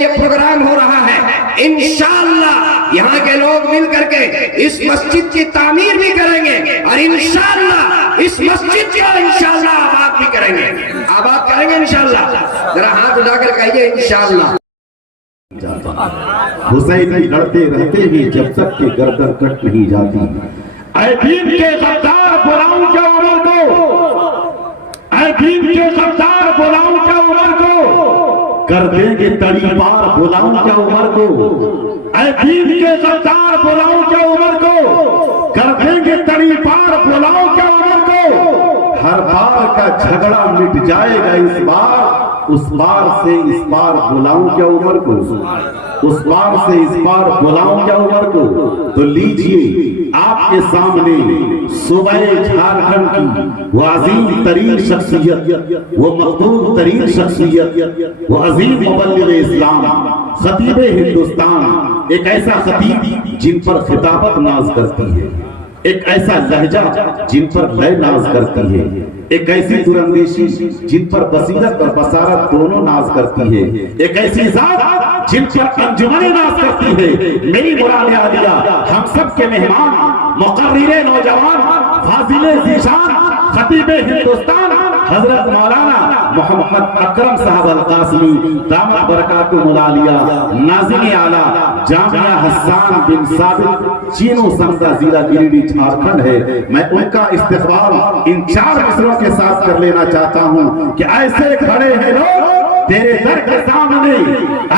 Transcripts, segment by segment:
یہ پروگرام ہو رہا ہے، انشاءاللہ یہاں کے لوگ مل کر کے اس مسجد کی تعمیر بھی کریں گے اور انشاءاللہ اس مسجد کو انشاءاللہ آباد بھی کریں گے، آباد کریں گے انشاءاللہ۔ ذرا ہاتھ اٹھا کر کہیے انشاءاللہ۔ حسین لڑتے رہتے ہیں جب تک کہ گردن کٹ نہیں جاتی۔ اے دین کے غدار بلاؤں کیا عمر کو، اے دین کے غدار بلاؤں کیا عمر کو، کر دیں گے تڑی پار بلاؤں کیا عمر کو، اے دین کے غدار بلاؤں کیا عمر کو، کر دیں گے تڑی پار بلاؤں کیا عمر کو۔ ہر بار کا جھگڑا مٹ جائے گا اس بار، اس بار سے اس بار بلاؤں کیا عمر کو، اس بار سے اس بار بلاؤں کیا عمر کو۔ تو لیجئے آپ کے سامنے صوبہ جھارکھنڈ کی وہ عظیم ترین شخصیت، وہ مقبول ترین شخصیت، وہ عظیم مبلغ اسلام، خطیب ہندوستان، ایک ایسا خطیب جن پر خطابت ناز کرتی ہے، ایک ایسا لہجہ جن پر لے ناز کرتی ہے، ایک ایسی دراندیشی جن پر بصیرت اور بصارت دونوں ناز کرتی ہے، ایک ایسی ذات جن پر انجمنیں ناز کرتی ہے۔ میری مراد عالیہ ہم سب کے مہمان، مقرر نوجوان، فاضل ذیشان، خطیب ہندوستان حضرت مولانا محمد اکرم صاحب القاسمی دامت برکاتہ العالیہ، ناظم اعلیٰ جامعہ حسان بن ثابت چینو سمدہ ضلع گریڈی جھارکھنڈ ہے۔ میں ان کا استقبال ان 4 مصروں کے ساتھ کر لینا چاہتا ہوں کہ ایسے کھڑے ہیں لوگ تیرے در کے سامنے،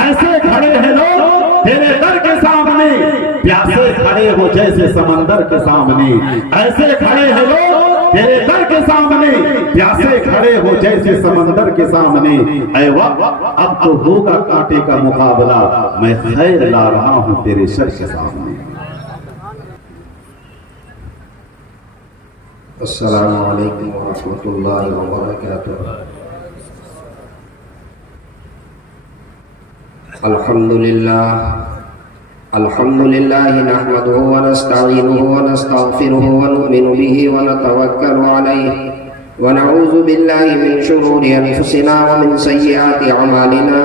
ایسے کھڑے ہیں لوگ تیرے در کے سامنے، پیاسے کھڑے ہو جیسے سمندر کے سامنے، ایسے کھڑے ہیں لوگ تیرے در کے سامنے، پیاسے کھڑے ہو جیسے سمندر کے سامنے۔ اے وقت اب تو ہوگا کانٹے کا مقابلہ، میں خیر لا رہا ہوں تیرے شر کے سامنے۔ السلام علیکم ورحمۃ اللہ وبرکاتہ۔ الحمد للہ نحمده ونستعینه ونستغفره ونؤمن به ونتوکل علیہ ونعوذ باللہ من شرور انفسنا ومن سیئات اعمالنا،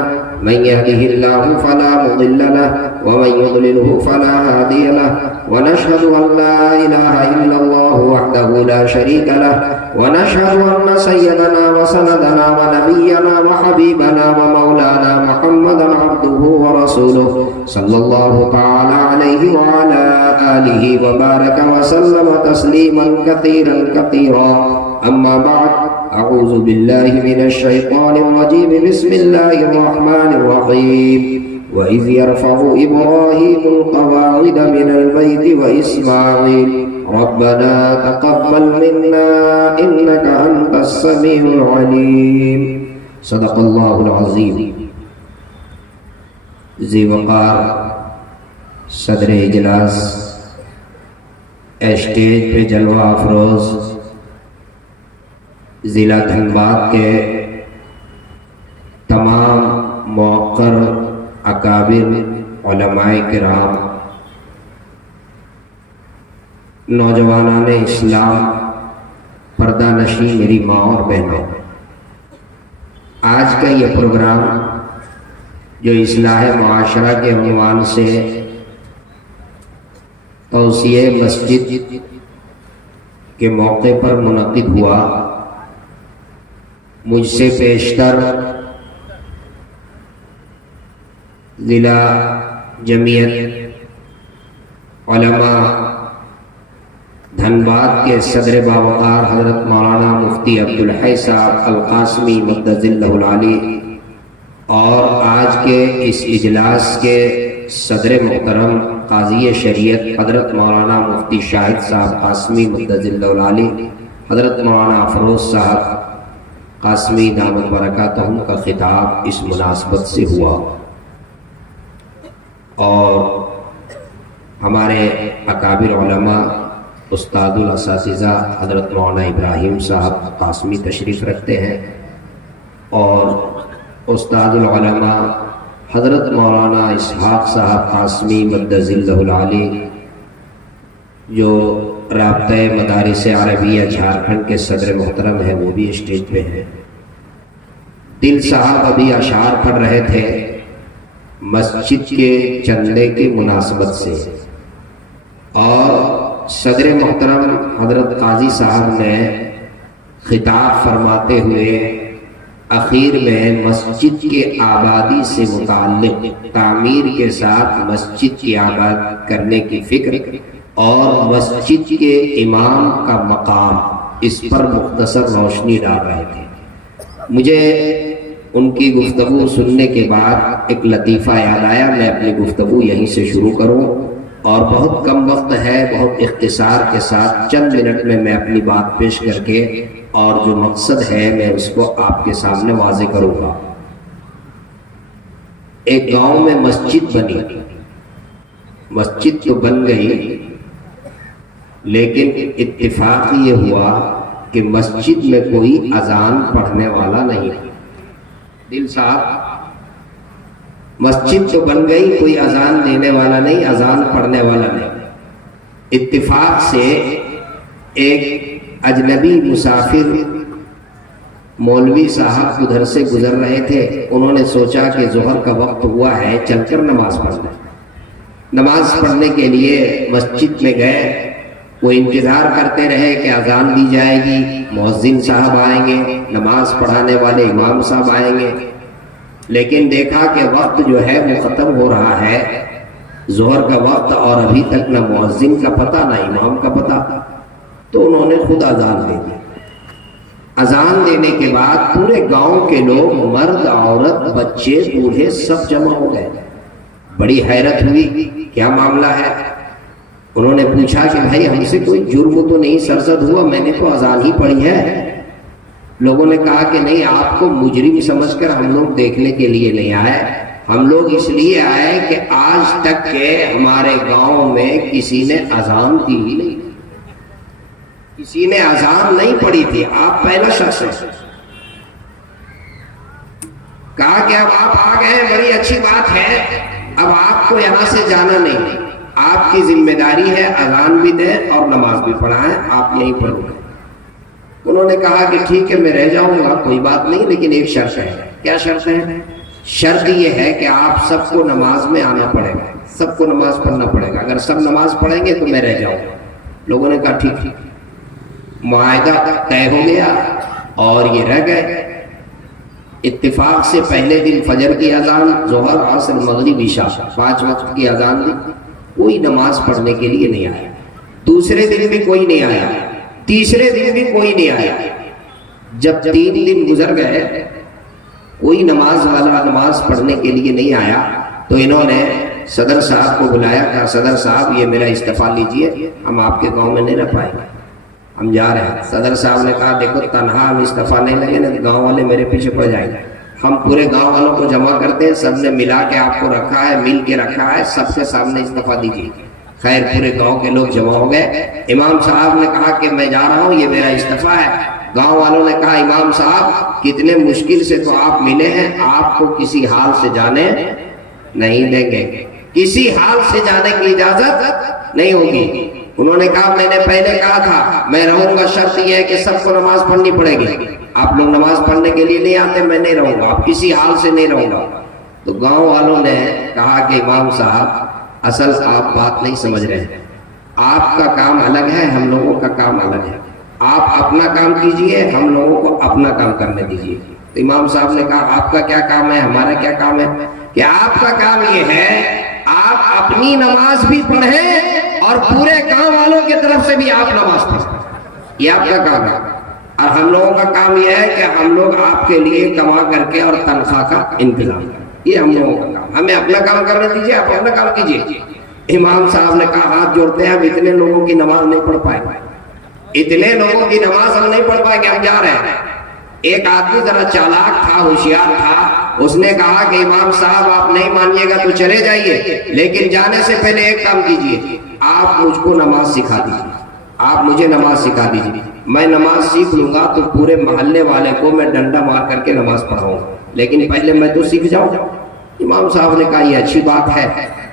من يهده الله فلا مضل له ومن يضلله فلا هادي له، ونشهد أن لا إله إلا الله وحده لا شريك له، ونشهد أن سيدنا وسندنا ونبينا وحبيبنا ومولانا محمدا عبده ورسوله صلى الله تعالى عليه وعلى آله وبارك وسلم تسليما كثيرا كثيرا، أما بعد، أعوذ بالله من الشيطان الرجيم، بسم الله الرحمن الرحيم۔ وَإِذْ يَرْفَعُ إِبْرَاهِيمُ الْقَوَاعِدَ مِنَ الْبَيْتِ وَإِسْمَاعِيلُ رَبَّنَا تَقَبَّلْ مِنَّا إِنَّكَ أَنْتَ السَّمِيعُ الْعَلِيمُ۔ صدق اللہ العظیم۔ ذی وقار صدر اجلاس، اسٹیج پہ جلوہ افروز ضلع دھنباد کے تمام موقر اکابر علماء کرام، نوجوانان اسلام، پردہ نشین میری ماں اور بہنوں، آج کا یہ پروگرام جو اصلاح معاشرہ کے عنوان سے توسیع مسجد کے موقع پر منعقد ہوا، مجھ سے پیشتر ضلع جمعیت علماء دھنباد کے صدر باوقار حضرت مولانا مفتی عبدالحی صاحب القاسمی مقدس اللہ العالی، اور آج کے اس اجلاس کے صدر محترم قاضی شریعت حضرت مولانا مفتی شاہد صاحب قاسمی مقدس اللہ العالی، حضرت مولانا افروز صاحب قاسمی دامت برکاتہ کا خطاب اس مناسبت سے ہوا، اور ہمارے اکابر علماء استاد الاساتذہ حضرت مولانا ابراہیم صاحب قاسمی تشریف رکھتے ہیں، اور استاد العلماء حضرت مولانا اسحاق صاحب قاسمی مقدس اللہ العالی جو رابطہ مدارس عربیہ جھارکھنڈ کے صدر محترم ہیں، وہ بھی اسٹیج پہ ہیں۔ دل صاحب ابھی اشعار پڑھ رہے تھے، مسجد کے چندے کی مناسبت سے، اور صدر محترم حضرت قاضی صاحب نے خطاب فرماتے ہوئے اخیر میں مسجد کے آبادی سے متعلق تعمیر کے ساتھ مسجد کی آباد کرنے کی فکر اور مسجد کے امام کا مقام، اس پر مختصر روشنی ڈال رہے تھے۔ مجھے ان کی گفتگو سننے کے بعد ایک لطیفہ یاد آیا، میں اپنی گفتگو یہیں سے شروع کروں، اور بہت کم وقت ہے، بہت اختصار کے ساتھ چند منٹ میں اپنی بات پیش کر کے اور جو مقصد ہے میں اس کو آپ کے سامنے واضح کروں گا۔ ایک گاؤں میں مسجد بنی، مسجد تو بن گئی، لیکن اتفاق یہ ہوا کہ مسجد میں کوئی اذان پڑھنے والا نہیں۔ دل صاحب، مسجد تو بن گئی، کوئی اذان دینے والا نہیں، اذان پڑھنے والا نہیں۔ اتفاق سے ایک اجنبی مسافر مولوی صاحب ادھر سے گزر رہے تھے، انہوں نے سوچا کہ ظہر کا وقت ہوا ہے، چل کر نماز پڑھ لیں۔ نماز پڑھنے کے لیے مسجد میں گئے، وہ انتظار کرتے رہے کہ اذان دی جائے گی، مؤذن صاحب آئیں گے، نماز پڑھانے والے امام صاحب آئیں گے، لیکن دیکھا کہ وقت جو ہے وہ ختم ہو رہا ہے، ظہر کا وقت، اور ابھی تک نہ مؤذن کا پتہ نہ امام کا پتہ، تو انہوں نے خود اذان دے دی۔ اذان دینے کے بعد پورے گاؤں کے لوگ، مرد، عورت، بچے، بوڑھے سب جمع ہو گئے۔ بڑی حیرت ہوئی، کیا معاملہ ہے؟ انہوں نے پوچھا کہ بھائی ہم سے کوئی جرم تو نہیں سرزد ہوا، میں نے تو اذان ہی پڑھی ہے۔ لوگوں نے کہا کہ نہیں، آپ کو مجرم سمجھ کر ہم لوگ دیکھنے کے لیے نہیں آئے، ہم لوگ اس لیے آئے کہ آج تک کے ہمارے گاؤں میں کسی نے اذان دی ہی نہیں، کسی نے اذان نہیں پڑھی تھی، آپ پہلا شخص ہے۔ کہا کہ اب آپ آ گئے، بڑی اچھی بات ہے، اب آپ کو یہاں سے جانا نہیں، آپ کی ذمہ داری ہے اذان بھی دیں اور نماز بھی پڑھائیں، آپ یہیں پڑھو گے۔ انہوں نے کہا کہ ٹھیک ہے، میں رہ جاؤں گا، کوئی بات نہیں، لیکن ایک شرط ہے۔ کیا شرط ہے؟ شرط یہ ہے کہ آپ سب کو نماز میں آنا پڑے گا، سب کو نماز پڑھنا پڑے گا، اگر سب نماز پڑھیں گے تو میں رہ جاؤں گا۔ لوگوں نے کہا ٹھیک ٹھیک، معاہدہ طے ہو گیا اور یہ رہ گئے۔ اتفاق سے پہلے دن فجر کی اذان، ظہر، عصر، مغرب، عشاء، 5 وقت کی اذان دی، کوئی نماز پڑھنے کے لیے نہیں آیا۔ دوسرے دن بھی کوئی نہیں آیا، تیسرے دن بھی کوئی نہیں آیا۔ جب 3 دن گزر گئے، کوئی نماز والا نماز پڑھنے کے لیے نہیں آیا، تو انہوں نے صدر صاحب کو بلایا، کہا صدر صاحب یہ میرا استعفیٰ لیجئے، ہم آپ کے گاؤں میں نہیں رہ پائیں گے، ہم جا رہے ہیں۔ صدر صاحب نے کہا دیکھو، تنہا ہم استعفیٰ نہیں لگے نا، گاؤں والے میرے پیچھے پڑ جائیں گے، ہم پورے گاؤں والوں کو جمع کرتے ہیں، سب نے ملا کے آپ کو رکھا ہے، مل کے رکھا ہے، سب کے سامنے استعفیٰ دیجیے۔ خیر پورے گاؤں کے لوگ جمع ہو گئے۔ امام صاحب نے کہا کہ میں جا رہا ہوں، یہ میرا استعفیٰ ہے۔ گاؤں والوں نے کہا امام صاحب کتنے مشکل سے تو آپ ملے ہیں، آپ کو کسی حال سے جانے نہیں دیں گے، کسی حال سے جانے کی اجازت نہیں ہوگی۔ انہوں نے کہا میں نے پہلے کہا تھا میں رہوں گا، شرط یہ ہے کہ سب کو نماز پڑھنی پڑے گی، آپ لوگ نماز پڑھنے کے لیے نہیں آتے، میں نہیں رہوں گا، آپ کسی حال سے نہیں رہوں گا۔ تو گاؤں والوں نے کہا کہ امام صاحب اصل آپ بات نہیں سمجھ رہے ہیں، آپ کا کام الگ ہے، ہم لوگوں کا کام الگ ہے، آپ اپنا کام کیجئے، ہم لوگوں کو اپنا کام کرنے دیجئے۔ تو امام صاحب نے کہا آپ کا کیا کام ہے، ہمارا کیا کام ہے؟ کہ آپ کا کام یہ ہے آپ اپنی نماز بھی پڑھیں اور پورے گاؤں والوں کی طرف سے بھی آپ نماز پڑھیں، یہ آپ کا کام ہے۔ اور ہم لوگوں کا کام یہ ہے کہ ہم لوگ آپ کے لیے کما کر کے اور تنخواہ کا انتظام کریں، یہ ہم لوگوں کا کام، ہمیں اپنا کام کرنے دیجیے، آپ اپنا کام کیجیے۔ امام صاحب نے کہا ہاتھ جوڑتے ہیں، ہم اتنے لوگوں کی نماز نہیں پڑھ پائے، اتنے لوگوں کی نماز ہم نہیں پڑھ پائے کہ ہم جا رہے ہیں۔ ایک آدمی ذرا چالاک تھا، ہوشیار تھا، اس نے کہا کہ امام صاحب آپ نہیں مانیے گا تو چلے جائیے، لیکن جانے سے پہلے ایک کام کیجیے، آپ مجھ کو نماز سکھا دیجیے، آپ مجھے نماز سکھا دیجیے، میں نماز سیکھ لوں گا تو پورے محلے والے کو میں ڈنڈا مار کر کے نماز پڑھاؤں گا، لیکن پہلے میں تو سیکھ جاؤں۔ امام صاحب نے کہا یہ اچھی بات ہے،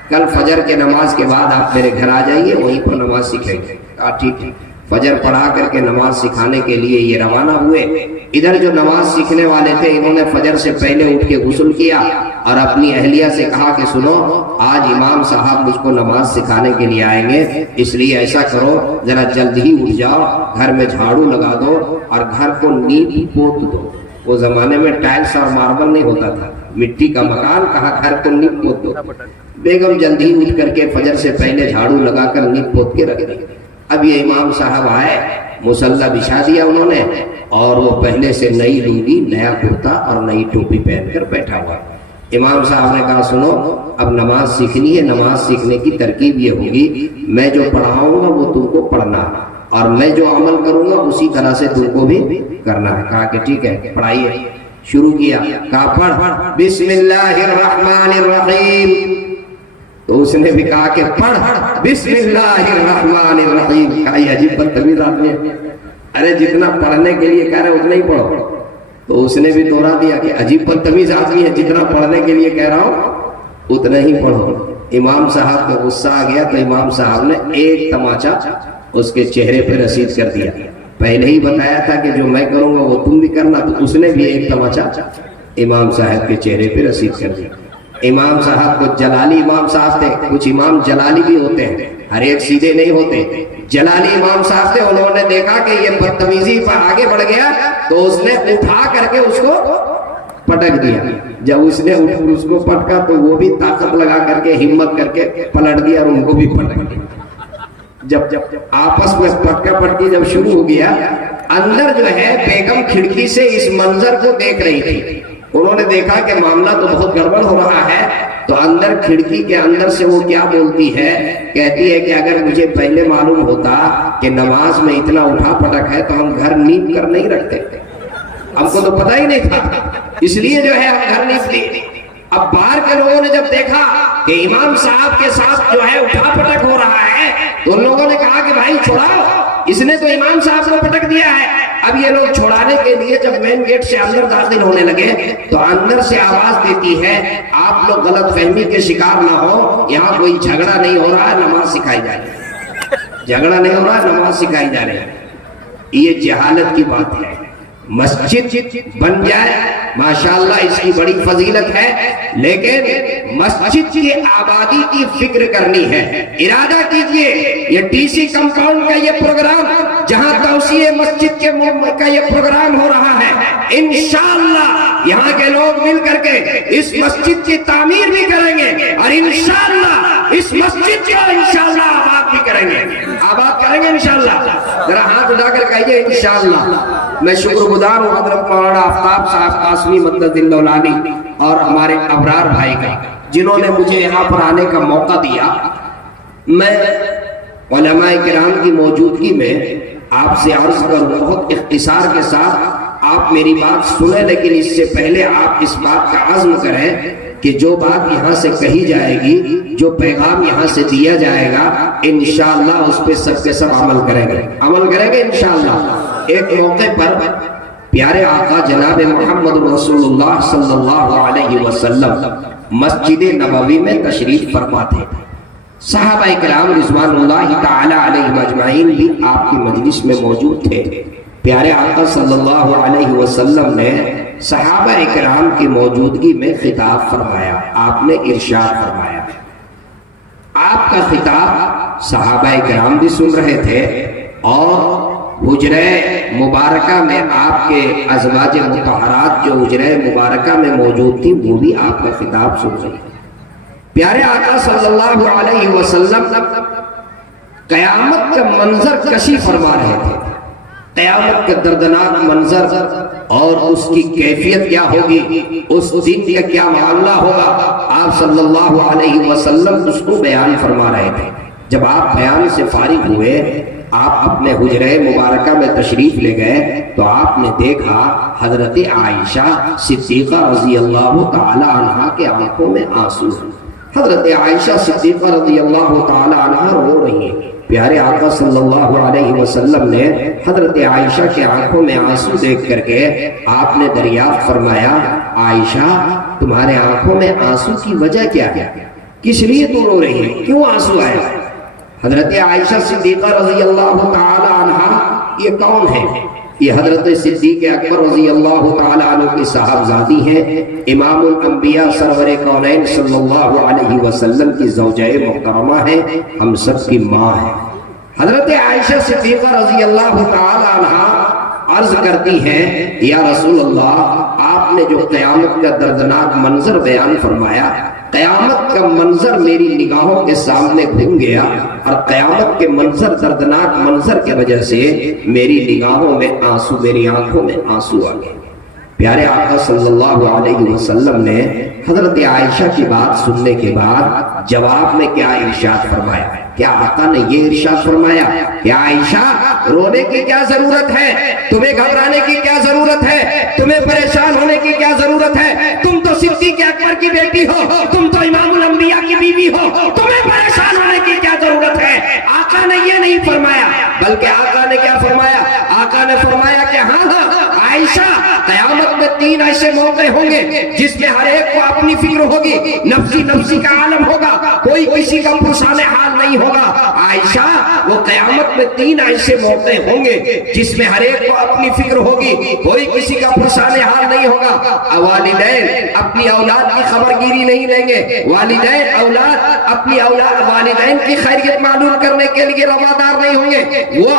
کل فجر کے نماز کے بعد آپ میرے گھر آ جائیے، وہیں پر نماز سیکھیں گے۔ کہا ٹھیک ہے۔ فجر پڑھا کر کے نماز سکھانے کے لیے یہ روانہ ہوئے۔ ادھر جو نماز سیکھنے والے تھے انہوں نے فجر سے پہلے اٹھ کے غسل کیا اور اپنی اہلیہ سے کہا کہ سنو، آج امام صاحب مجھ کو نماز سکھانے کے لیے آئیں گے، اس لیے ایسا کرو ذرا جلد ہی اٹھ جاؤ، گھر میں جھاڑو لگا دو اور گھر کو نیٹ پوت دو۔ وہ زمانے میں ٹائلس اور ماربل نہیں ہوتا تھا، مٹی کا مکان، کہا گھر کو نیٹ پوت دو۔ بیگم جلدی اٹھ کر کے فجر سے پہلے جھاڑو لگا کر نیٹ پوت کے رکھ دی۔ اب یہ امام صاحب آئے، مصلی بچھا دیا انہوں نے، اور وہ پہلے سے نئی لنگی، نیا کرتا اور نئی ٹوپی پہن کر بیٹھا ہوا۔ امام صاحب نے کہا سنو، اب نماز سیکھنی ہے، نماز سیکھنے کی ترکیب یہ ہوگی، میں جو پڑھاؤں گا وہ تم کو پڑھنا، اور میں جو عمل کروں گا اسی طرح سے تم کو بھی کرنا ہے۔ کہا کہ ٹھیک ہے، پڑھائیے۔ شروع کیا، کہا پڑھ بسم اللہ الرحمن الرحیم، تو اس نے بھی کہا کہ پڑھ بسم اللہ الرحمن الرحیم۔ کہا یہ عجیب بدتمیز آدمی ہے، ارے جتنا پڑھنے کے لیے کہہ رہے اتنا ہی پڑھو۔ تو اس نے بھی دوہرا دیا کہ عجیب بدتمیز آدمی ہے، جتنا پڑھنے کے لیے کہہ رہا ہوں اتنا ہی پڑھو۔ امام صاحب کا غصہ آ گیا تو امام صاحب نے ایک تماچا اس کے چہرے پہ رسید کر دیا۔ پہلے ہی بتایا تھا کہ جو میں کروں گا وہ تم بھی کرنا، تو اس نے بھی ایک تماچا امام صاحب کے چہرے پہ رسید کر دیا۔ امام صاحب کو جلالی امام صاحب تھے، کچھ امام جلالی بھی ہوتے ہیں، ہر ایک سیدھے نہیں ہوتے۔ جلالی امام صاحب تھے، انہوں نے دیکھا کہ یہ بدتمیزی پر آگے بڑھ گیا تو اس نے اٹھا کر کے اس کو پٹک دیا۔ جب اس نے اس کو پٹکا تو وہ بھی طاقت لگا کر کے، ہمت کر کے پلٹ دیا اور ان کو بھی پٹک دیا۔ جب آپس میں پٹکا پٹکی جب شروع ہو گیا، اندر جو ہے بیگم کھڑکی سے اس منظر کو دیکھ رہی تھی۔ انہوں نے دیکھا کہ معاملہ تو بہت گڑبڑ ہو رہا ہے، تو اندر کھڑکی کے اندر سے وہ کیا بولتی ہے، کہتی ہے کہ اگر مجھے پہلے معلوم ہوتا کہ نماز میں اتنا اٹھا پٹک ہے تو ہم گھر نیپ کر نہیں رکھتے، ہم کو تو پتہ ہی نہیں تھا، اس لیے جو ہے ہم گھر نیپ لی۔ اب باہر کے لوگوں نے جب دیکھا کہ امام صاحب کے ساتھ جو ہے اٹھا پٹک ہو رہا ہے تو ان لوگوں نے کہا کہ بھائی چھوڑاؤ، اس نے تو امام صاحب کو پٹک دیا ہے۔ اب یہ لوگ چھوڑانے کے لیے جب مین گیٹ سے اندر داخل ہونے لگے تو اندر سے آواز دیتی ہے آپ لوگ غلط فہمی کے شکار نہ ہو، یہاں کوئی جھگڑا نہیں ہو رہا ہے، نماز سکھائی جا رہی ہے، جھگڑا نہیں ہو رہا ہے، نماز سکھائی جا رہی ہے۔ یہ جہالت کی بات ہے۔ مسجد بن جائے ماشاءاللہ اس کی بڑی فضیلت ہے، لیکن مسجد کی آبادی کی فکر کرنی ہے۔ ارادہ کیجئے یہ ٹی سی کمپاؤنڈ کا یہ پروگرام، جہاں توسیع مسجد کے کا یہ پروگرام ہو رہا ہے، انشاءاللہ یہاں کے لوگ مل کر کے اس مسجد کی تعمیر بھی کریں گے اور انشاءاللہ اس مسجد کو انشاءاللہ آباد بھی کریں گے، آباد کریں گے انشاءاللہ۔ ذرا ہاتھ اٹھا کر کہیے انشاءاللہ۔ میں شکر گزار ہوں حضرت مولانا آفتاب صاحب قاسمی مدد اللہ علی اور ہمارے ابرار بھائی کا، جنہوں نے مجھے یہاں پر آنے کا موقع دیا۔ میں علماء کرام کی موجودگی میں آپ سے عرض کروں، بہت اختصار کے ساتھ آپ میری بات سنیں، لیکن اس سے پہلے آپ اس بات کا عزم کریں کہ جو بات یہاں سے کہی جائے گی، جو پیغام یہاں سے دیا جائے گا، انشاءاللہ اس پہ سب کے سب عمل کریں گے، عمل کریں گے انشاءاللہ۔ ایک موقع پر پیارے آقا جناب محمد رسول اللہ صلی اللہ علیہ وسلم مسجد نبوی میں تشریف فرما تھے۔ صحابہ کرام رضوان اللہ تعالی علیہم اجمعین بھی آپ کی مجلس میں موجود تھے۔ پیارے آقا صلی اللہ علیہ وسلم نے صحابہ کرام کی موجودگی میں خطاب فرمایا۔ آپ نے ارشاد فرمایا، آپ کا خطاب صحابہ کرام بھی سن رہے تھے اور حجرہ مبارکہ میں آپ کے ازواج مطہرات جو حجرہ مبارکہ میں موجود تھی وہ بھی آپ کا خطاب سن رہی۔ پیارے آقا صلی اللہ علیہ وسلم قیامت کا منظر کشی فرما رہے تھے، قیامت کا دردناک منظر اور اس کی کیفیت کیا ہوگی، اس دن کا کیا معاملہ ہوگا، آپ صلی اللہ علیہ وسلم اس کو بیان فرما رہے تھے۔ جب آپ بیان سے فارغ ہوئے، آپ اپنے حجرہ مبارکہ میں تشریف لے گئے تو آپ نے دیکھا حضرت عائشہ صدیقہ رضی اللہ تعالی عنہ کے آنکھوں میں آنسو ہیں۔ حضرت عائشہ صدیقہ رضی اللہ تعالی عنہ رو رہی ہیں۔ پیارے آقا صلی اللہ علیہ وسلم نے حضرت عائشہ کے آنکھوں میں آنسو دیکھ کر کے آپ نے دریافت فرمایا، عائشہ تمہارے آنکھوں میں آنسو کی وجہ کیا ہے، کس لیے تو رو رہی ہے، کیوں آنسو آیا؟ حضرت عائشہ صدیقہ رضی اللہ تعالی عنہ یہ کون ہے؟ یہ حضرت صدیق اکبر رضی اللہ تعالی عنہ کی صاحبزادی ہیں، امام الانبیاء سرور کونین صلی اللہ علیہ وسلم کی زوجہ محترمہ ہیں، ہم سب کی ماں ہیں۔ حضرت عائشہ صدیقہ رضی اللہ تعالی عنہ عرض کرتی ہیں، یا رسول اللہ، آپ نے جو قیامت کا دردناک منظر بیان فرمایا، قیامت کا منظر میری نگاہوں کے سامنے گھوم گیا، اور قیامت کے منظر، دردناک منظر کی وجہ سے میری نگاہوں میں آنسو، میری آنکھوں میں آنسو آ گئے۔ پیارے آقا صلی اللہ علیہ وسلم نے حضرت عائشہ کی بات سننے کے بعد جواب میں کیا ارشاد فرمایا؟ کیا آقا نے یہ ارشاد فرمایا کہ عائشہ رونے کی کیا ضرورت ہے؟ تمہیں گھبرانے کی کیا ضرورت ہے؟ تمہیں پریشان ہونے کی کیا ضرورت ہے؟ تم تو صدیق اکبر کی بیٹی ہو، تم تو امام الانبیاء کی بیوی ہو، تمہیں پریشان ہونے کی کیا ضرورت ہے؟ آقا نے یہ نہیں فرمایا، بلکہ آقا نے کیا فرمایا؟ آقا نے فرمایا کہ ہاں عائشہ، قیامت میں 3 ایسے موقع ہوں گے جس میں ہر ایک کو اپنی فکر ہوگی، نفسی نفسی کا عالم ہوگا، کوئی کسی کا پرسان حال نہیں ہوگا۔ عائشہ، وہ قیامت میں 3 ایسے موقع ہوں گے جس میں ہر ایک کو اپنی فکر ہوگی، کوئی کسی کا پرسان حال نہیں ہوگا۔ والدین اپنی اولاد کی خبر گیری نہیں لیں گے، والدین والدین کی خیریت معلوم کرنے کے لیے روادار نہیں ہوں گے۔ وہ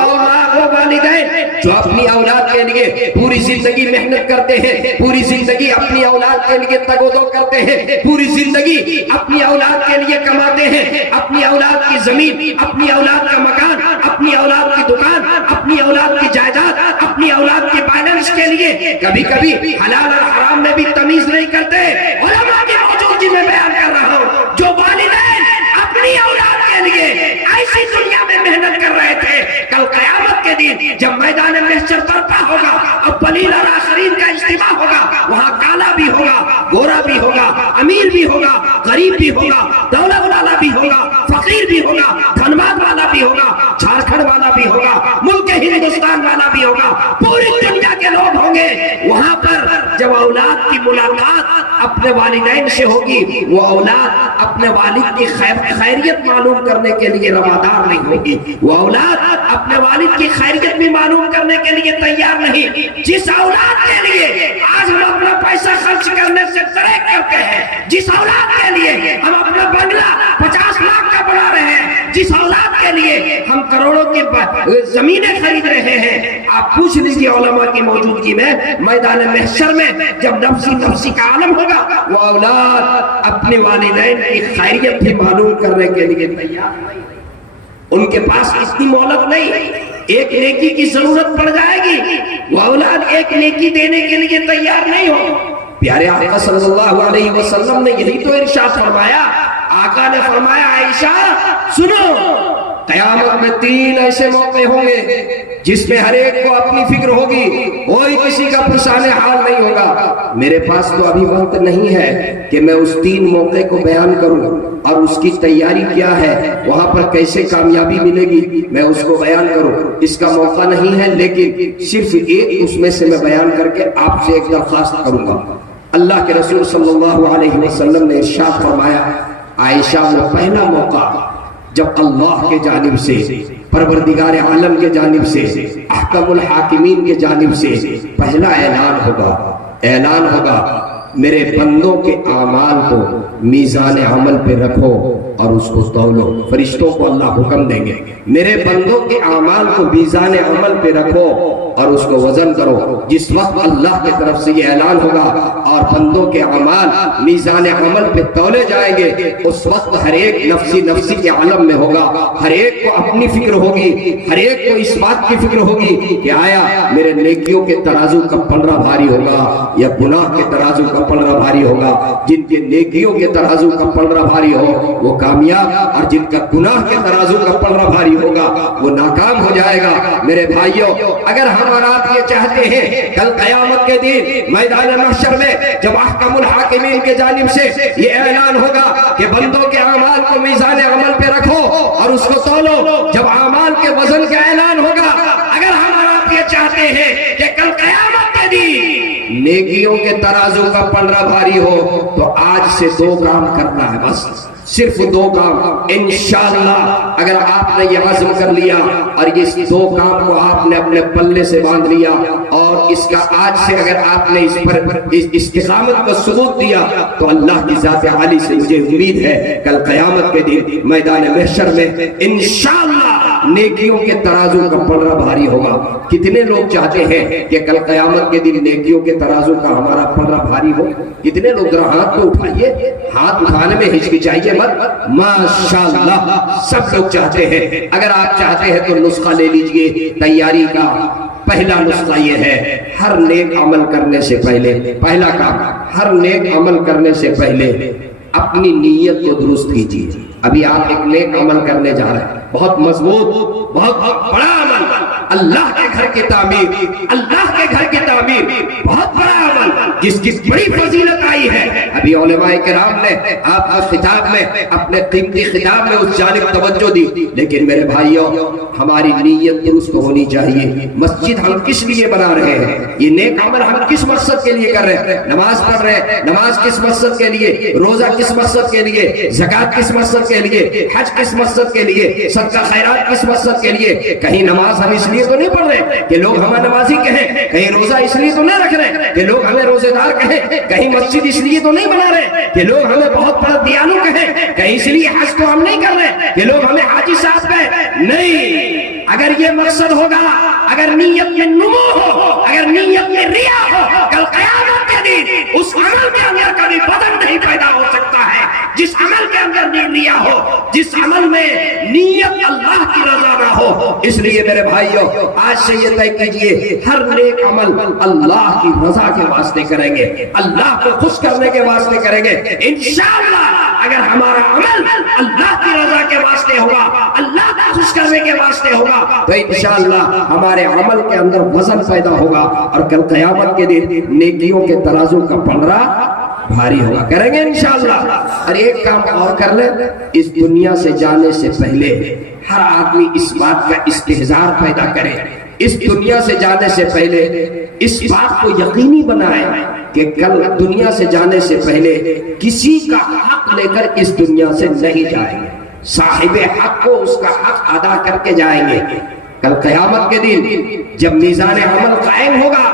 والدین جو اپنی اولاد کے لیے پوری زندگی محنت کرتے ہیں، پوری زندگی اپنی اولاد کے لیے تگ و دو کرتے ہیں، پوری زندگی اپنی اولاد کے لیے کماتے ہیں، اپنی اولاد کی زمین، اپنی اولاد کا مکان، اپنی اولاد کی دکان، اپنی اولاد کی جائیداد، اپنی اولاد کے بیلنس کے لیے کبھی کبھی حلال اور حرام میں بھی تمیز نہیں کرتے۔ علماء کی موجودگی میں بیان کر رہا ہوں، جو والدین اپنی اولاد کے لیے ایسی دنیا میں محنت کر رہے تھے، کل قیامت کے دن جب میدان محشر برپا ہوگا، اولین اور آخرین کا اجتماع ہوگا، وہاں کالا بھی ہوگا، گورا بھی ہوگا، امیر بھی ہوگا، غریب بھی ہوگا، دولت والا بھی ہوگا، فقیر بھی ہوگا، دھنباد والا بھی ہوگا، جھارکھنڈ والا بھی ہوگا، ملک ہندوستان والا بھی ہوگا، پوری دنیا کے لوگ ہوں گے۔ وہاں پر جب اولاد کی ملاقات اپنے والدین سے ہوگی، وہ اولاد اپنے والد کی خیریت معلوم کرنے کے لیے روادار نہیں ہوگی، وہ اولاد اپنے والد کی خیریت بھی معلوم کرنے کے لیے تیار نہیں۔ جس اولاد کے لیے آج ہم اپنا پیسہ خرچ کرنے سے ترک کرتے ہیں، جس اولاد کے لیے ہم اپنا بنگلہ 50 لاکھ کا بنا رہے ہیں، جس اولاد کے لیے ہم کروڑوں کی زمینیں خرید رہے ہیں، آپ پوچھ لیجیے علماء کی موجودگی میں میدان محشر میں جب نفسی نفسی کا عالم ہوگا، وہ اولاد اپنے والدین کی خیریت بھی معلوم کرنے کے لیے تیار نہیں۔ ان کے پاس اتنی مہلت نہیں، ایک نیکی کی ضرورت پڑ جائے گی، وہ اولاد ایک نیکی دینے کے لیے تیار نہیں ہو۔ پیارے آقا صلی اللہ علیہ وسلم نے یہی تو ارشاد فرمایا۔ آقا نے فرمایا، عائشہ سنو، قیامت میں 3 ایسے موقع ہوں گے جس میں ہر ایک کو اپنی فکر ہوگی، کوئی کسی کا پرسان حال نہیں ہوگا۔ میرے پاس تو ابھی وقت نہیں ہے کہ میں اس 3 موقع کو بیان کروں اور اس کی تیاری کیا ہے، وہاں پر کیسے کامیابی ملے گی، میں اس کو بیان کروں، اس کا موقع نہیں ہے۔ لیکن صرف ایک اس میں سے میں بیان کر کے آپ سے ایک درخواست کروں گا۔ اللہ کے رسول صلی اللہ علیہ وسلم نے ارشاد فرمایا، عائشہ، وہ پہلا موقع جب اللہ کے جانب سے، پروردگار عالم کے جانب سے، احکم الحاکمین کے جانب سے پہلا اعلان ہوگا، میرے بندوں کے اعمال کو میزان عمل پہ رکھو اور اس کو تولو۔ فرشتوں کو اللہ حکم دیں گے، میرے بندوں کے اعمال کو میزان عمل پہ رکھو اور اس کو وزن کرو۔ جس وقت اللہ کی طرف سے یہ اعلان ہوگا اور بندوں کے اعمال میزان عمل پہ تولے جائیں گے، اس وقت ہر ایک نفسی نفسی کے عالم میں ہوگا، ہر ایک کو اپنی فکر ہوگی، ہر ایک کو اس بات کی فکر ہوگی کہ آیا میرے نیکیوں کے ترازو کا پلڑا بھاری ہوگا یا گناہ کے ترازو کا پلڑا بھاری ہوگا۔ جن کے نیکیوں کے ترازو کا پلڑا بھاری ہو وہ کامیاب، اور جن کا گناہ کے ترازو کا پلڑا بھاری ہوگا وہ ناکام ہو جائے گا۔ میرے بھائیوں، اگر ہم اور آپ یہ چاہتے ہیں کل قیامت کے دن میدان محشر میں جب احکم الحاکمین کے جانب سے یہ اعلان ہوگا کہ بندوں کے اعمال کو میزان عمل پہ رکھو اور اس کو تولو، جب اعمال کے وزن کا اعلان ہوگا، اگر ہم اور آپ یہ چاہتے ہیں کہ کل قیامت کے دن نیکیوں کے ترازو کا پلڑا بھاری ہو، تو آج سے 2 کام کرنا ہے بس۔ صرف 2 کام انشاءاللہ اگر آپ نے یہ عزم کر لیا اور یہ 2 کام کو آپ نے اپنے پلے سے باندھ لیا اور اس کا آج سے اگر آپ نے اس پر استقامت کا ثبوت دیا تو اللہ کی ذات عالی سے مجھے امید ہے کل قیامت کے دن میدان محشر میں انشاءاللہ نیکیوں کے ترازو کا پلڑا بھاری ہوگا۔ کتنے لوگ چاہتے ہیں کہ کل قیامت کے دن نیکیوں کے ترازو کا ہمارا پلڑا بھاری ہو؟ کتنے لوگ ذرا ہاتھ کو اٹھائیے، ہاتھ اٹھانے میں ہچکچائیے مت، ماشاءاللہ سب لوگ چاہتے ہیں۔ اگر آپ چاہتے ہیں تو نسخہ لے لیجئے تیاری کا۔ پہلا نسخہ یہ ہے، ہر نیک عمل کرنے سے پہلے، پہلا کام، ہر نیک عمل کرنے سے پہلے اپنی نیت کو درست کیجیے۔ ابھی آپ ایک نیک عمل کرنے جا رہے ہیں، بہت مضبوط، بہت بڑا عمل، اللہ کے گھر کی تعمیر، اللہ کے گھر کی تعمیر، بہت بڑا عمل جس کی بڑی فضیلت آئی ہے۔ ابھی علماء کرام نے آپ کا خطاب میں، اپنے قیمتی خطاب میں اس جانب توجہ دی، لیکن میرے بھائیوں ہماری نیت درست ہونی چاہیے۔ مسجد ہم کس لیے بنا رہے ہیں؟ یہ نیک عمل ہم کس مقصد کے لیے کر رہے ہیں؟ نماز پڑھ رہے ہیں، نماز کس مقصد کے لیے؟ روزہ کس مقصد کے لیے؟ زکوٰۃ کس مقصد کے لیے؟ حج کس مقصد کے لیے؟ صدقہ خیرات کس مقصد کے لیے؟ کہیں نماز ہم اس لیے تو نہیں پڑھ رہے کہ لوگ ہمیں نمازی کہیں، کہیں روزہ اس لیے تو نہیں رکھ رہے کہ لوگ ہمیں روزے دار کہیں، کہیں مسجد اس لیے تو نہیں بنا رہے کہ لوگ ہمیں بہت بڑا دیانو کہیں، کہیں اس لیے حج تو ہم نہیں کر رہے کہ لوگ ہمیں حاجی صاحب کہیں۔ نہیں، اگر یہ مقصد ہوگا، اگر نیت میں نمو ہو، اگر نیت میں ریا ہو، کل قیامت کے دن اس عمل کے اندر کبھی بدن نہیں پیدا ہو سکتا ہے جس عمل کے اندر ریا ہو، جس عمل میں نیت اللہ کی رضا نہ ہو۔ اس لیے میرے بھائیوں آج سے یہ طے کیجئے ہر نیک عمل اللہ کی رضا کے واسطے کریں گے، اللہ کو خوش کرنے کے واسطے کریں گے۔ انشاءاللہ اگر ہمارا عمل اللہ کی رضا کے واسطے ہوگا، اللہ کو خوش کرنے کے واسطے ہوگا تو انشاءاللہ ہمارے عمل کے اندر وزن پیدا ہوگا اور کل قیامت کے دن نیکیوں کے ترازو کا پلڑا بھاری ہوگا۔ کریں گے انشاءاللہ۔ اور ایک کام اور کر لیں، اس دنیا سے جانے سے پہلے ہر آدمی اس بات کا استحضار پیدا کرے، اس دنیا سے جانے سے پہلے اس بات کو یقینی بنائے کہ کل دنیا سے جانے سے پہلے کسی کا حق لے کر اس دنیا سے نہیں جائیں گے، صاحب حق کو اس کا حق ادا کر کے جائیں گے۔ کل قیامت کے دن جب میزان عمل قائم ہوگا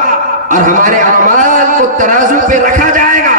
اور ہمارے اعمال کو ترازو پہ رکھا جائے گا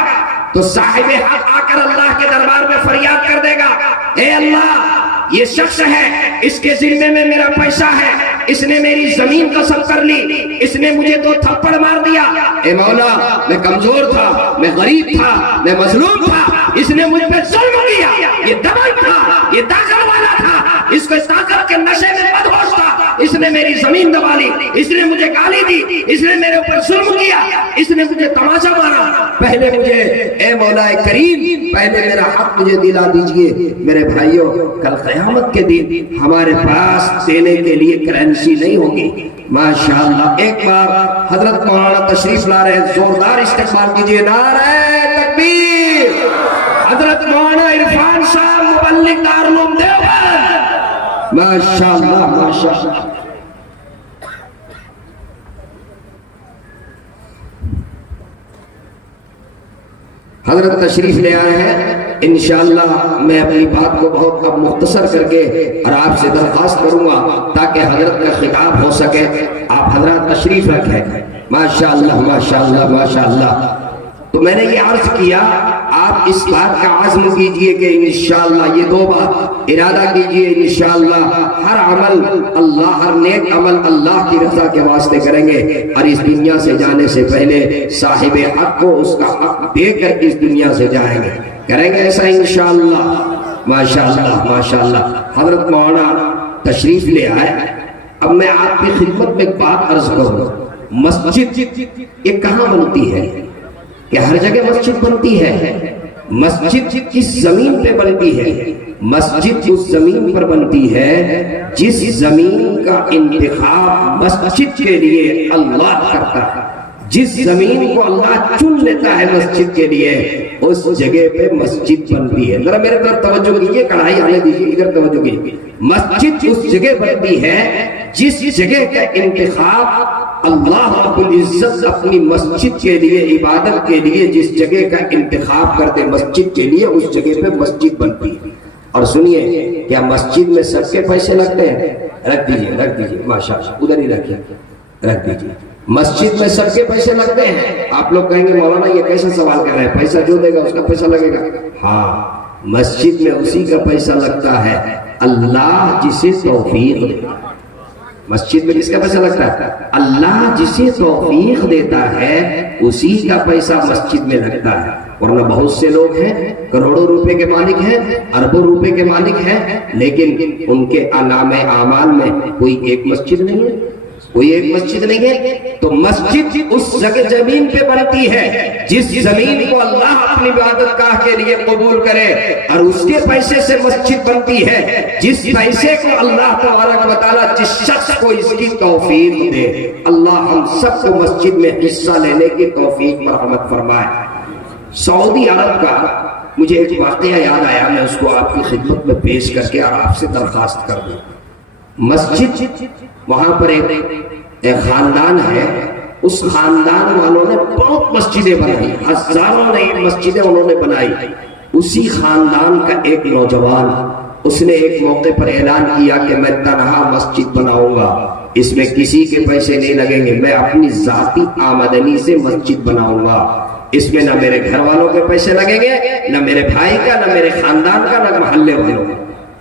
تو صاحب حق آ کر اللہ کے دربار میں فریاد کر دے گا، اے اللہ یہ شخص ہے، اس کے ذمے میں میرا پیسہ ہے، اس نے میری زمین قسم کر لی، اس نے مجھے 2 تھپڑ مار دیا، اے مولا میں کمزور تھا، میں غریب تھا، میں مظلوم تھا، اس نے مجھ پہ ظلم کیا، یہ دبنگ تھا، یہ طاقت والا تھا، اس کو طاقت کے نشے میں مدہوش تھا، اس نے میری زمین دبا لی، اس نے مجھے گالی دی، اس نے میرے اوپر ظلم کیا، اس نے مجھے تماشا مارا، پہلے مجھے اے مولا کریم پہلے میرا حق مجھے دلا دیجئے۔ میرے بھائیوں کل قیامت کے دن ہمارے پاس دینے کے لیے کرنسی نہیں ہوگی۔ ماشاءاللہ ایک بار حضرت مولانا تشریف لا رہے ہیں، زوردار استقبال کیجئے، نعرہ تکبیر۔ حضرت مولانا عرفان صاحب مبلغ دارالعلوم دیوبند، ماشاءاللہ ماشاءاللہ۔ حضرت تشریف لے آئے ہیں، انشاءاللہ میں اپنی بات کو بہت اب مختصر کر کے اور آپ سے درخواست کروں گا تاکہ حضرت کا خطاب ہو سکے، آپ حضرات تشریف رکھیں۔ ماشاءاللہ ماشاءاللہ ماشاءاللہ۔ تو میں نے یہ عرض کیا آپ اس بات کا عزم کیجئے کہ انشاءاللہ یہ 2 بات ارادہ کیجئے، انشاءاللہ ہر عمل اللہ، ہر نیک عمل اللہ کی رضا کے واسطے کریں گے اور اس دنیا سے جانے سے پہلے صاحب حق کو اس کا حق دے کر اس دنیا سے جائیں گے۔ کریں گے ایسا انشاءاللہ؟ ماشاءاللہ ماشاءاللہ۔ حضرت مولانا تشریف لے آئے۔ اب میں آپ کی خدمت میں ایک بات عرض کروں، مسجد یہ کہاں بنتی ہے؟ کہ ہر جگہ مسجد بنتی ہے؟ مسجد کس زمین پہ بنتی ہے؟ مسجد اس زمین پر بنتی ہے جس زمین کا انتخاب مسجد کے لیے اللہ کرتا ہے، جس زمین کو اللہ چن لیتا ہے مسجد کے لیے اس جگہ پہ مسجد بنتی ہے. ذرا میرے طرف توجہ کیجیے, کڑھائی آنے دیجیے, ادھر توجہ کیجیے. مسجد اس جگہ بنتی ہے جس جگہ کا انتخاب اللہ رب العزت اپنی مسجد کے لیے, عبادت کے لیے جس جگہ کا انتخاب کرتے مسجد کے لیے, اس جگہ پہ مسجد بنتی ہے. اور سنیے, کیا مسجد میں سب کے پیسے لگتے ہیں؟ رکھ دیجیے ماشاءاللہ, ادھر ہی رکھیے, رکھ دیجیے. مسجد میں سب کے پیسے لگتے ہیں. آپ لوگ کہیں گے مولانا یہ کیسا سوال کر رہے ہیں, پیسہ جو دے گا اس کا پیسہ لگے گا. ہاں, مسجد میں اسی کا پیسہ لگتا ہے اللہ جسے توفیق دیتا ہے. مسجد میں کس کا پیسہ لگتا ہے؟ اللہ جسے توفیق دیتا ہے اسی کا پیسہ مسجد میں لگتا ہے. ورنہ بہت سے لوگ ہیں کروڑوں روپے کے مالک ہیں, اربوں روپے کے مالک ہیں, لیکن ان کے نام اعمال میں کوئی ایک مسجد نہیں ہے, کوئی ایک مسجد نہیں ہے. تو مسجد اس جگہ زمین پہ بنتی ہے جس زمین کو اللہ اپنی عبادت گاہ کے لیے قبول کرے, اور اس کے پیسے سے مسجد بنتی ہے جس پیسے کو اللہ تبارک و تعالیٰ جس شخص کو اس کی توفیق دے. اللہ ہم سب کو مسجد میں حصہ لینے کی توفیق مرحمت فرمائے. سعودی عرب کا مجھے ایک واقعہ یاد آیا, میں اس کو آپ کی خدمت میں پیش کر کے اور آپ سے درخواست کر دوں. مسجد, وہاں پر ایک خاندان ہے, اس خاندان والوں نے بہت مسجدیں بنائی, ہزاروں نئی مسجدیں انہوں نے بنائی. اسی خاندان کا ایک نوجوان, اس نے ایک موقع پر اعلان کیا کہ میں تنہا مسجد بناؤں گا, اس میں کسی کے پیسے نہیں لگیں گے, میں اپنی ذاتی آمدنی سے مسجد بناؤں گا, اس میں نہ میرے گھر والوں کے پیسے لگیں گے, نہ میرے بھائی کا, نہ میرے خاندان کا, نہ محلے والوں کا.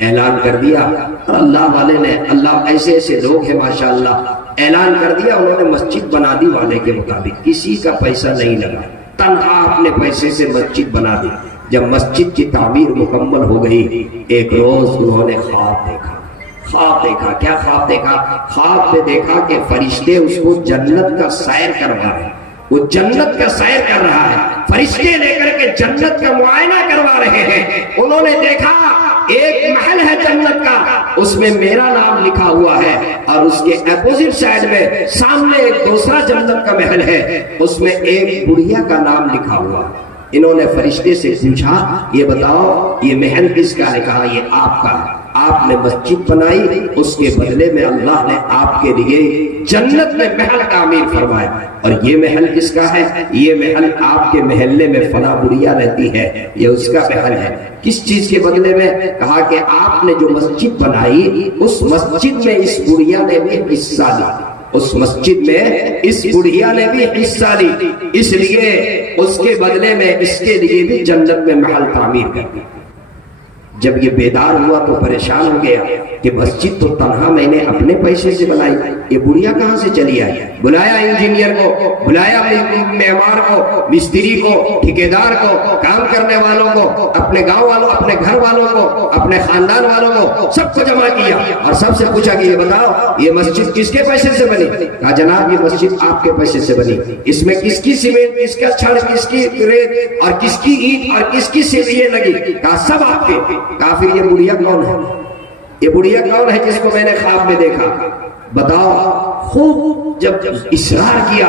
اعلان کر دیا, اور اللہ والے نے, اللہ ایسے ایسے لوگ ہیں ماشاءاللہ, اعلان کر دیا, انہوں نے مسجد بنا دی والے کے مطابق, کسی کا پیسہ نہیں لگا, تنہا اپنے پیسے سے مسجد بنا دی. جب مسجد کی تعمیر مکمل ہو گئی, ایک روز انہوں نے خواب دیکھا. کیا خواب دیکھا؟ خواب میں دیکھا کہ فرشتے اس کو جنت کا سیر کروا رہے ہیں, وہ جنت کا سیر کر رہا ہے, فرشتے لے کر کے جنت کا معائنہ کروا رہے ہیں. انہوں نے دیکھا ایک محل ہے جنت کا, اس میں میرا نام لکھا ہوا ہے, اور اس کے اپوزٹ سائڈ میں سامنے ایک دوسرا جنت کا محل ہے, اس میں ایک بڑھیا کا نام لکھا ہوا ہے. انہوں نے فرشتے سے پوچھا, یہ بتاؤ یہ محل کس کا ہے؟ کہا یہ آپ کا ہے. آپ نے مسجد بنائی, اس کے بدلے میں اللہ نے آپ کے لیے جنت میں محل تعمیر فرمایا. اور یہ محل کس کا ہے؟ یہ محل آپ کے محلے میں فلاں بڑھیا رہتی ہے, یہ اس کا محل ہے. کس چیز کے بدلے میں؟ کہا کہ آپ نے جو مسجد بنائی اس مسجد میں اس بڑھیا نے بھی حصہ لیا, اس مسجد میں اس بڑھیا نے بھی حصہ لی, اس لیے اس کے بدلے میں اس کے لیے بھی جنت میں محل تعمیر کر دی. جب یہ بیدار ہوا تو پریشان ہو گیا کہ مسجد تو تنہا میں نے اپنے پیسے سے بنائی, یہ بڑھیا کہاں سے چلی آئی؟ بلایا انجینئر کو, بلایا معمار کو, مستری کو, ٹھیکیدار کو, کام کرنے والوں کو, اپنے گاؤں والوں, اپنے گھر والوں کو, اپنے خاندان والوں کو, سب کو جمع کیا اور سب سے پوچھا کہ یہ بتاؤ یہ مسجد کس کے پیسے سے بنی؟ کہا جناب یہ مسجد آپ کے پیسے سے بنی, اس میں کس کی سیمنٹ, کس کا چھڑ, کس کی ریت, اور کس کی اینٹ, اور کس کی سیڑھیاں لگی؟ کہا سب آپ کے. کہا پھر یہ بڑھیا کون ہے؟ یہ بڑھیا کون ہے جس کو میں نے خواب میں دیکھا؟ بتاؤ. خوب جب اصرار کیا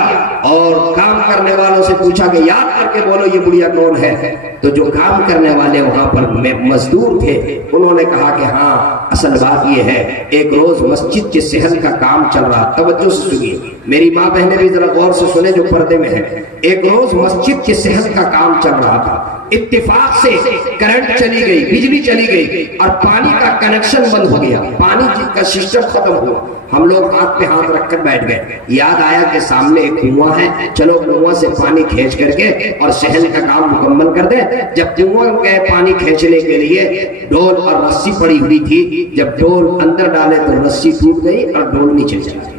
اور کام کرنے والوں سے پوچھا کہ یاد کر کے بولو یہ بڑھیا کون ہے, تو جو کام کرنے والے وہاں پر مزدور تھے انہوں نے کہا کہ ہاں اصل بات یہ ہے, ایک روز مسجد کے صحن کا کام چل رہا, توجہ سے سنیے میری ماں بہنیں بھی ذرا غور سے سنیں جو پردے میں ہے. ایک روز مسجد کے صحن کا کام چل رہا تھا, اتفاق سے کرنٹ چلی گئی, بجلی چلی گئی, اور پانی کا کنیکشن بند ہو گیا, پانی کا سسٹم ختم ہوا. ہم لوگ ہاتھ پہ ہاتھ رکھ کر بیٹھ گئے, یاد آیا کہ سامنے ایک کنواں ہے, چلو کنواں سے پانی کھینچ کر کے اور صحن کا کام مکمل کر دیں. جب کنواں گئے پانی کھینچنے کے لیے, ڈول اور رسی پڑی ہوئی تھی, جب ڈول اندر ڈالے تو رسی ٹوٹ گئی اور ڈول نیچے چلا گئی.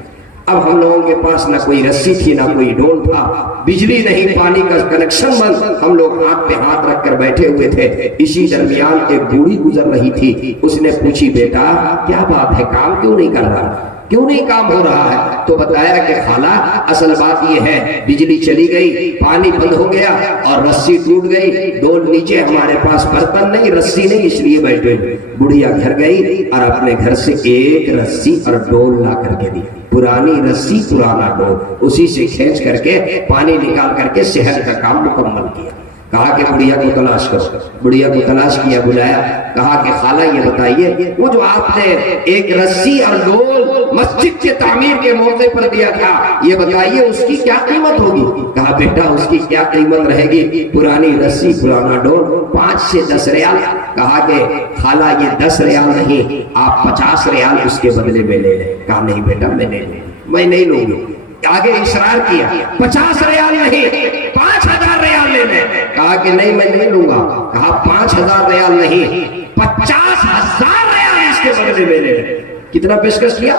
اب ہم لوگوں کے پاس نہ کوئی رسی تھی نہ کوئی ڈول تھا, بجلی نہیں, پانی کا کنیکشن بند, ہم لوگ ہاتھ پہ ہاتھ رکھ کر بیٹھے ہوئے تھے. اسی درمیان ایک بوڑھی گزر رہی تھی, اس نے پوچھی بیٹا کیا بات ہے, کام کیوں نہیں کر رہا, کیوں نہیں کام ہو رہا ہے؟ تو بتایا کہ خالہ اصل بات یہ ہے بجلی چلی گئی, پانی بند ہو گیا اور رسی ٹوٹ گئی, ڈول نیچے, ہمارے پاس برتن نہیں, رسی نہیں, اس لیے بیٹھے. بڑھیا گھر گئی اور اپنے گھر سے ایک رسی اور ڈول لا کر کے دی. پرانی رسی پرانا ڈول، اسی سے کھینچ کر کے پانی نکال کر کے صحت کا کام مکمل کیا۔ کہا کہ بڑھیا کو تلاش کرو، بڑھیا کو تلاش کیا، بلایا، کہا کہ خالہ یہ بتائیے وہ جو آپ نے ایک رسی اور ڈول مسجد کے تعمیر کے موقع پر دیا تھا، یہ بتائیے اس کی کیا قیمت ہوگی؟ کہا بیٹا اس کی کیا قیمت رہے گی؟ پرانی رسی پرانا ڈول 5 سے 10 ریال۔ کہا کہ خالہ یہ 10 ریال نہیں، آپ 50 ریال اس کے بدلے میں لے لیں۔ کہا نہیں بیٹا میں نہیں لوں گی۔ آگے اصرار کیا، 50 ریال نہیں 5000 ریال لے لیں۔ کہا کہ نہیں میں نہیں لوں گا۔ کہا 5000 ریال نہیں 50,000 ریال اس کے بدلے میں لے لیں۔ کتنا پیشکش کیا؟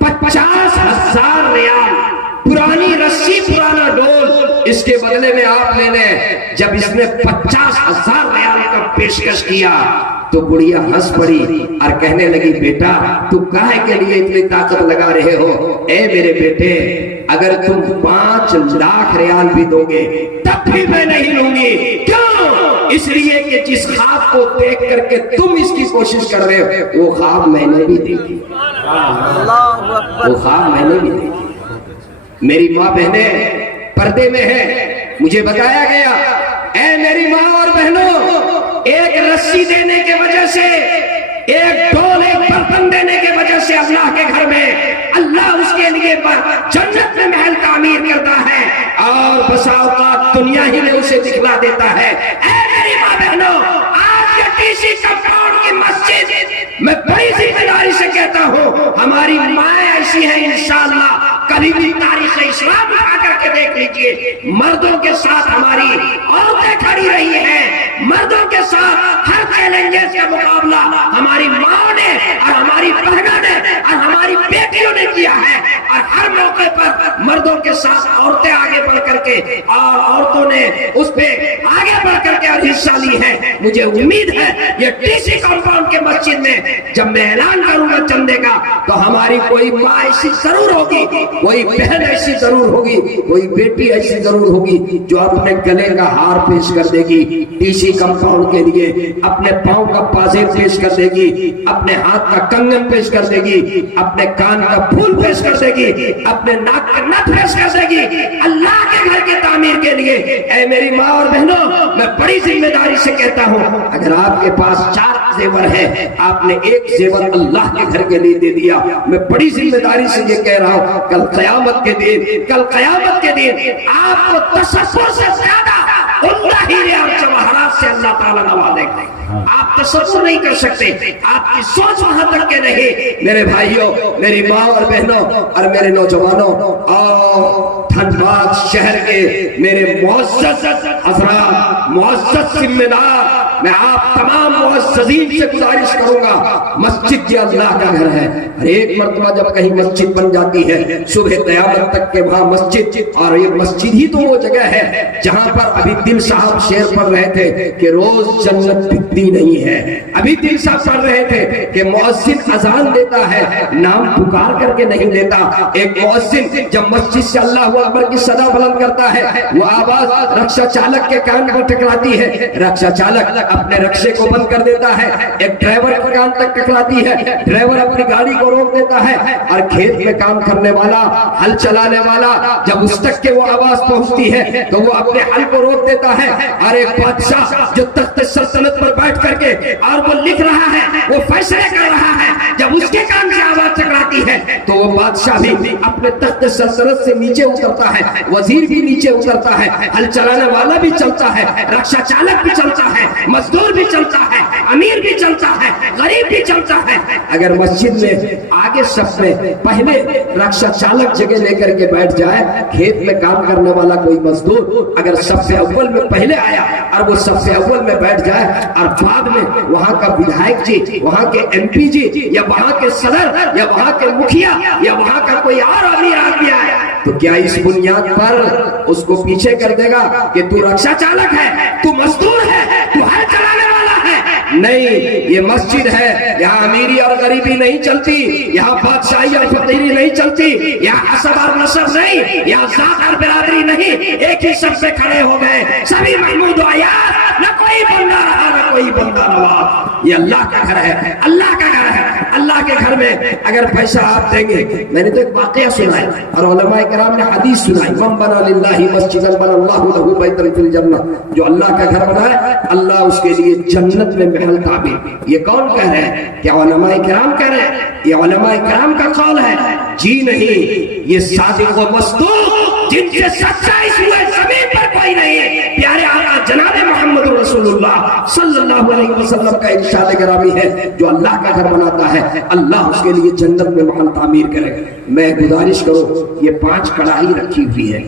50,000 ریال، پرانی رسی پرانا ڈول اس کے بدلے میں آپ لے لیں۔ جب اس نے 50,000 ریال کا پیشکش کیا تو بڑھیا ہنس پڑی اور کہنے لگی بیٹا تو کاہے کے لیے اتنی طاقت لگا رہے ہو؟ اے میرے بیٹے اگر تم 5 لاکھ ریال بھی دو گے تب بھی میں نہیں لوں گی۔ کیوں؟ اس لیے کہ جس خواب کو دیکھ کر کے تم اس کی کوشش کر رہے ہو وہ خواب میں نے بھی دیکھی، وہ خواب میں نے بھی دیکھی۔ میری ماں بہنیں پردے میں ہیں، مجھے بتایا گیا اے میری ماں اور بہنوں ایک رسی دینے کے وجہ سے، ایک ڈول ایک برتن دینے کے وجہ سے اللہ کے گھر میں اللہ اس کے لیے جنت میں محل تعمیر کرتا ہے اور بسا اوقات دنیا ہی میں اسے دکھلا دیتا ہے۔ اے میری ماں بہنوں آج کے ٹی.سی. کمپاؤنڈ کی مسجد میں بڑی ذمہ داری سے کہتا ہوں ہماری مائیں ایسی ہیں انشاءاللہ کبھی بھی تاریخ اسلام اٹھا کر کے دیکھ لیجئے مردوں کے ساتھ ہماری عورتیں کھڑی رہی ہیں، مردوں کے ساتھ ہر چیلنجز کا مقابلہ ہماری ماں نے اور ہماری بہنوں نے اور ہماری بیٹیوں نے کیا ہے، اور ہر موقع پر مردوں کے ساتھ عورتیں آگے بڑھ کر کے اور عورتوں نے اس پہ آگے بڑھ کر کے اور حصہ لی ہے۔ مجھے امید ہے یہ ٹی.سی. کمپاؤنڈ کے مسجد میں جب میں اعلان کروں گا چندے کا تو ہماری کوئی ماں ایسی ضرور ہوگی، کوئی بہن ایسی ضرور ہوگی، کوئی بیٹی ایسی ضرور ہوگی جو اپنے گلے کا ہار پیش کر دے گی ٹی.سی. کمپاؤنڈ کے لیے، اپنے پاؤں کا پازیب پیش کر دے گی، اپنے ہاتھ کا کنگن پیش کر دے گی، اپنے کان کا پھول پیش کر دے گی، اپنے ناک کا نتھ پیش کر دے گی اللہ کے گھر کی تعمیر کے لیے۔ اے میری ماں اور بہنوں میں بڑی ذمہ داری سے کہتا ہوں اگر آپ کے پاس 4 زیور ہے آپ نے ایک زیور اللہ کے گھر کے لیے دے دیا، میں بڑی ذمہ داری سے یہ کہہ رہا ہوں کل قیامت کے دن آپ کو تصور سے زیادہ عمدہ ہیرے اور جواہرات سے اللہ تعالیٰ نوازے گا۔ آپ تصور نہیں کر سکتے، آپ کی سوچ وہاں تک کے نہیں۔ میرے بھائیوں، میری ماں اور بہنوں اور میرے نوجوانوں اور دھنباد شہر کے میرے معزز حضرات، معزز ذمہ دار، میں آپ تمام معززین سے گزارش کروں گا مسجد یہ اللہ کا گھر ہے۔ ہر ایک مرتبہ جب کہیں مسجد بن جاتی ہے صبح قیامت تک کے وہاں مسجد، اور یہ مسجد ہی تو وہ جگہ ہے جہاں پر ابھی دل صاحب شعر پڑھ رہے تھے کہ روز جنت بکتی نہیں ہے، ابھی دل صاحب پڑھ رہے تھے کہ مؤذن اذان دیتا ہے نام پکار کر کے نہیں دیتا۔ ایک مؤذن جب مسجد سے اللہ اکبر کی صدا بلند کرتا ہے وہ آواز رکشہ چالک کے کان پر ٹکراتی ہے، رکشہ چالک اپنے رکشے کو بند کر دیتا ہے، ایک ڈرائیور کے کان تک ٹکراتی ہے، ڈرائیور اپنی گاڑی کو روک دیتا ہے، اور کھیت میں کام کرنے والا ہل چلانے والا جب اس تک کہ وہ آواز پہنچتی ہے تو وہ اپنے ہل کو روک دیتا ہے، اور ایک بادشاہ جو تخت سلطنت پر بیٹھ کر کے اور وہ لکھ رہا ہے، وہ فیصلے کر رہا ہے، جب اس کے کان سے آواز ٹکراتی ہے تو وہ بادشاہ بھی اپنے تخت سلطنت سے نیچے اترتا ہے، وزیر بھی نیچے اترتا ہے، ہل چلانے والا بھی چلتا ہے، رکشہ چالک بھی چلتا ہے، مزدور بھی چلتا ہے، امیر بھی چلتا ہے، غریب بھی چلتا ہے۔ اگر مسجد میں آگے صف میں پہلے رکشہ چالک جگہ لے کر کے بیٹھ جائے، کھیت میں کام کرنے والا کوئی مزدور اگر صف اول میں پہلے آیا اور وہ صف اول میں بیٹھ جائے، اور بعد میں وہاں کا ودھائک جی، وہاں کے ایم پی جی، یا وہاں کے صدر، یا وہاں کے مکھیا، یا وہاں کا کوئی اور امیر آدمی آئے تو کیا اس بنیاد پر اس کو پیچھے کر دے گا کہ تو رکشہ چالک ہے، تو مزدور ہے، تو ہل چلانے والا ہے؟ نہیں، یہ مسجد ہے، یہاں امیری اور غریبی نہیں چلتی، یہاں بادشاہی اور فقیری نہیں چلتی، یہاں حسب اور نسب نہیں، یہاں ذات اور برادری نہیں، ایک ہی سب سے کھڑے ہو گئے سبھی محمود و عیاض، نہ کوئی بندہ رہا نہ کوئی بندہ نواز۔ یہ اللہ کا گھر ہے، اللہ کا گھر ہے۔ اللہ کے گھر میں اگر پیسہ آپ دیں گے، میں نے تو ایک واقعہ سنا ہے اور علماء کرام نے حدیث سنائی، من بنا للہ مسجدا بنا اللہ لہ بیتا فی الجنہ، جو اللہ کا گھر بنائے اللہ اس کے لیے جنت میں محل تعمیر۔ یہ کون کہہ رہے ہیں؟ کیا علماء کرام کہہ رہے ہیں؟ یہ علماء کرام کا قول ہے؟ جی نہیں، یہ صادق و مصدوق جن سے سچا اس ہوئے زمین پر کوئی نہیں ہے، پیارے آقا جناب محمد رسول اللہ صلی اللہ علیہ وسلم کا ارشاد گرامی ہے، جو اللہ کا گھر بناتا ہے اللہ اس کے لیے جنت میں محل تعمیر کرے گا۔ میں گزارش کروں، یہ 5 کڑاہی رکھی ہوئی ہے،